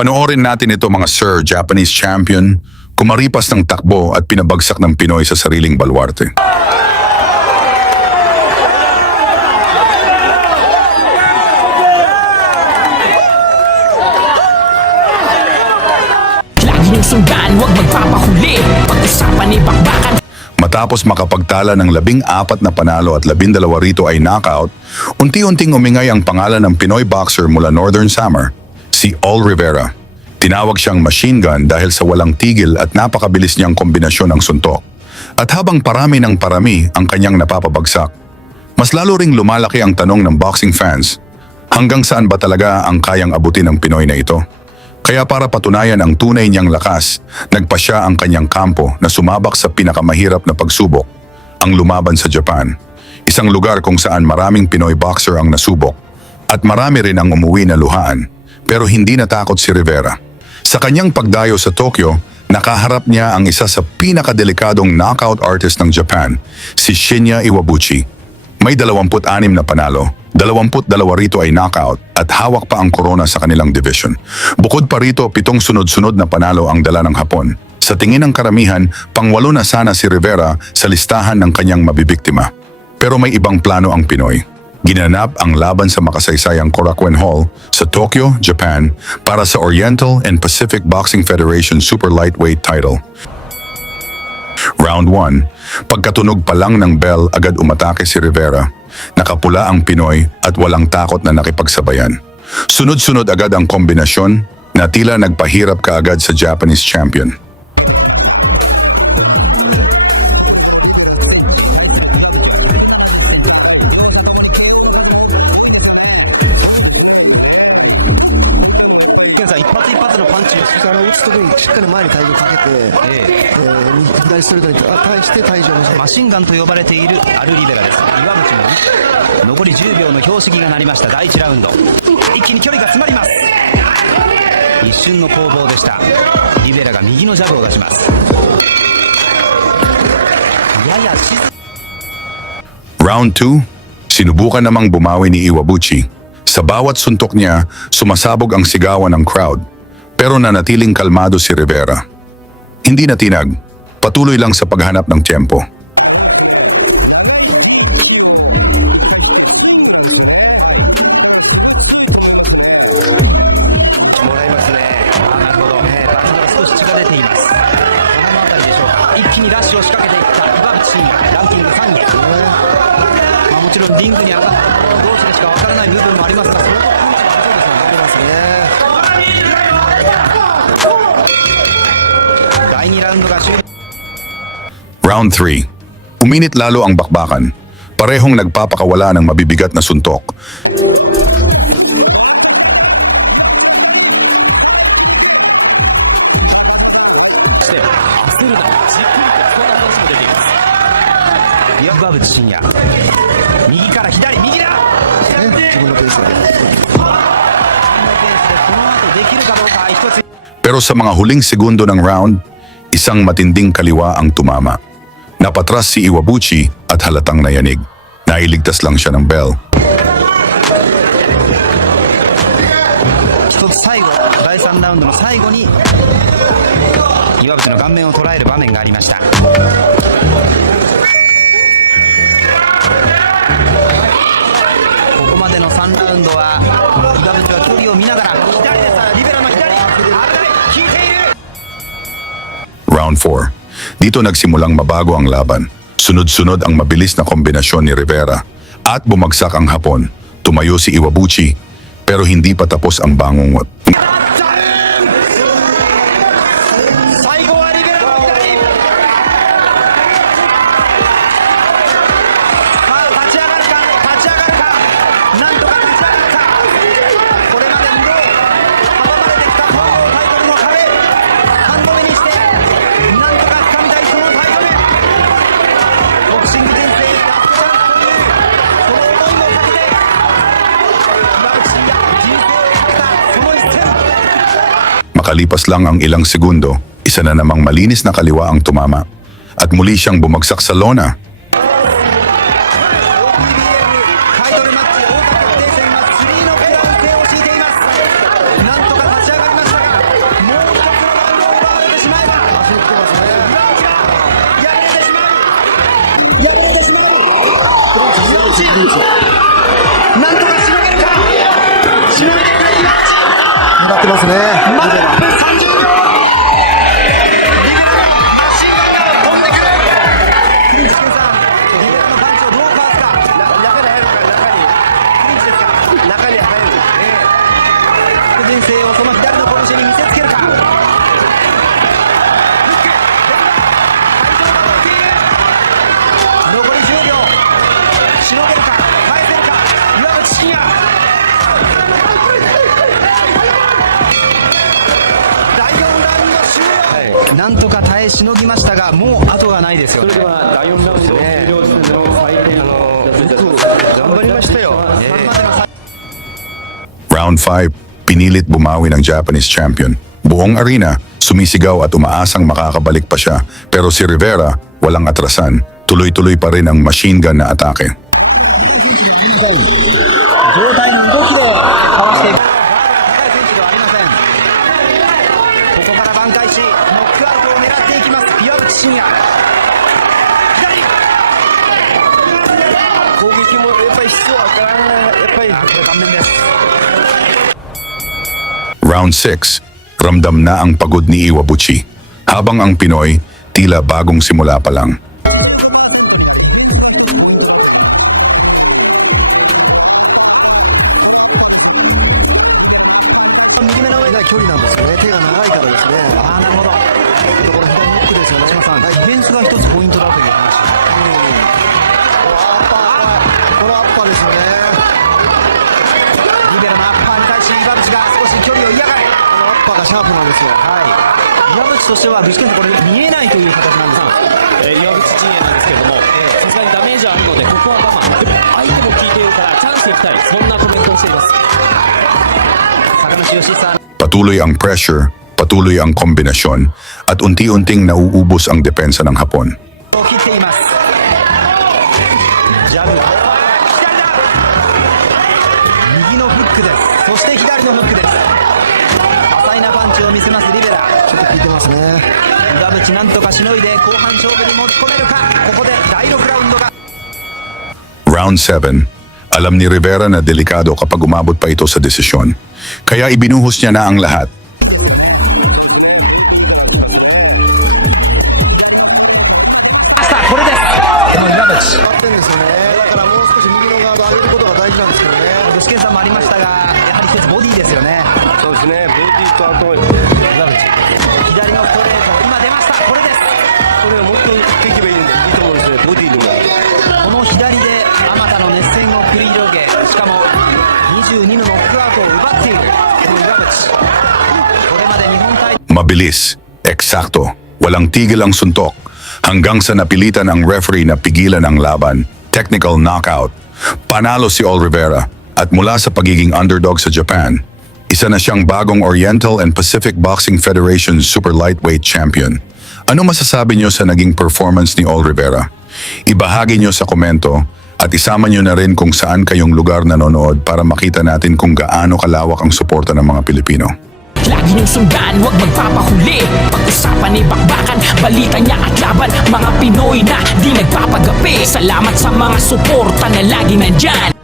Panoorin natin ito mga sir, Japanese champion, kumaripas ng takbo at pinabagsak ng Pinoy sa sariling balwarte. Lagi niyong sundan, huwag magpapahuli. Pag-usapan ni bakbakan. Matapos makapagtala ng 14 na panalo at 12 rito ay knockout, unti-unting umingay ang pangalan ng Pinoy boxer mula Northern Samar, si All Rivera. Tinawag siyang machine gun dahil sa walang tigil at napakabilis niyang kombinasyon ng suntok. At habang parami ng parami ang kanyang napapabagsak, mas lalo ring lumalaki ang tanong ng boxing fans, hanggang saan ba talaga ang kayang abutin ng Pinoy na ito? Kaya para patunayan ang tunay niyang lakas, nagpa siya ang kanyang kampo na sumabak sa pinakamahirap na pagsubok, ang lumaban sa Japan. Isang lugar kung saan maraming Pinoy boxer ang nasubok at marami rin ang umuwi na luhaan, pero hindi natakot si Rivera. Sa kanyang pagdayo sa Tokyo, nakaharap niya ang isa sa pinakadelikadong knockout artist ng Japan, si Shinya Iwabuchi. May 26 na panalo, 22 rito ay knockout at hawak pa ang korona sa kanilang division. Bukod pa rito, 7 sunod-sunod na panalo ang dala ng Hapon. Sa tingin ng karamihan, pang-8 na sana si Rivera sa listahan ng kanyang mabibiktima. Pero may ibang plano ang Pinoy. Ginanap ang laban sa makasaysayang Korakuen Hall sa Tokyo, Japan para sa Oriental and Pacific Boxing Federation Super Lightweight title. Round 1, pagkatunog pa lang ng bell agad umatake si Rivera. Nakapula ang Pinoy at walang takot na nakipagsabayan. Sunod-sunod agad ang kombinasyon na tila nagpahirap kaagad sa Japanese champion.一発一発のパンチ打つときにしっかり前に体重かけて、左ストレートに対して体重を乗せてマシンガンと呼ばれているアルリベラです。岩渕も残り10秒の標識が鳴りました。第1ラウンド、一気に距離が詰まります。一瞬の攻防でした。リベラが右のジャブを出します。やや静か。 Round 2, sinubukan namang bumawi ni Iwabuchi. Sa bawat suntok niya, sumasabog ang sigawan ng crowd, pero nanatiling kalmado si Rivera. Hindi natinag, patuloy lang sa paghanap ng tiyempo. Round 3. Uminit lalo ang bakbakan. Parehong nagpapakawala ng mabibigat na suntok. Pero sa mga huling segundo ng round, isang matinding kaliwa ang tumama. Napatras si Iwabuchi at halatang nayanig. Nailigtas lang siya ng bell. 一つ最後、第3ラウンドの最後に岩渕の顔面を捉える場面がありました。ここまでの3ラウンドは岩渕は距離を見ながら左です。リベラの左、効いている。 Round 4. Dito nagsimulang mabago ang laban. Sunod-sunod ang mabilis na kombinasyon ni Rivera at bumagsak ang Hapon. Tumayo si Iwabuchi pero hindi pa tapos ang bangungot. Makalipas lang ang ilang segundo, isa na namang malinis na kaliwa ang tumama at muli siyang bumagsak sa lona. ますね。人生をその左の拳に見せつけるか。残り10秒。しのげるか返せるか岩渕真也。第4ラウンド終了、なんとか耐えしのぎましたが、もう後がないですよね。第4ラウンド終了時点での採点よく頑張りましたよ。 Round 5, pinilit bumawi ng Japanese champion. Buong arena, sumisigaw at umaasang makakabalik pa siya. Pero si Rivera, walang atrasan. Tuloy-tuloy pa rin ang machine gun na atake. ここから挽回しノックアウトを狙っていきます岩渕真也。左攻撃もやっぱり質は上がらない。やっぱりこれ顔面です。 Round 6, ramdam na ang pagod ni Iwabuchi. Habang ang Pinoy, tila bagong simula pa lang. 右目の上ない距離なんですよね。手が長いからですね。ああなるほど。これ左ノックですよね。島さん、ディフェンスが一つポイントだという話。このアッパーですよね。リベロのアッパーに対し岩渕が少し距離を嫌がる。このアッパーがシャープなんですよ。はい。岩渕としては具志堅さんこれ見えないという形なんですか。岩渕陣営なんですけれども、さすがにダメージはあるのでここは我慢。相手も効いているからチャンスにしたい、そんなコメントをしています。坂口義久。 Patuloy ang pressure, patuloy ang kombinasyon, at unti-unting nauubos ang depensa ng Hapon. を切っています。ジャブ。左だ。右のフックです。そして左のフックです。多彩なパンチを見せますリベラ。ちょっと効いてますね。岩渕なんとかしのいで後半勝負に持ち込めるか。ここで第6ラウンドが。 Round 7, alam ni Rivera na delikado kapag umabot pa ito sa desisyon. Kaya ibinuhos niya na ang lahat. さあこれです。この岩渕。上がってんですよね。だからもう少し右のガード上げることが大事なんですけどね。具志堅さんもありましたが、やはり一つボディですよね。そうですね、ボディとあと岩渕。左のストレート今出ました。これです。これはもっと打っていけばいいんでいいと思うんですね。ボディにもこの左であまたの熱戦を繰り広げ、しかも22のノックアウトを奪っているこの岩渕。これまで日本タイ Mabilis, eksakto, walang tigil ang suntok, hanggang sa napilitan ang referee na pigilan ang laban. Technical knockout. Panalo si All Rivera at mula sa pagiging underdog sa Japan, isa na siyang bagong Oriental and Pacific Boxing Federation Super Lightweight Champion. Ano masasabi niyo sa naging performance ni All Rivera? Ibahagi niyo sa komento at isama niyo na rin kung saan kayong lugar nanonood para makita natin kung gaano kalawak ang suporta ng mga Pilipino. Lagi niyong sundan, huwag magpapahuli. Pag-usapan ni bakbakan, balita niya at laban. Mga Pinoy na di nagpapagapi. Salamat sa mga suporta na lagi nandyan.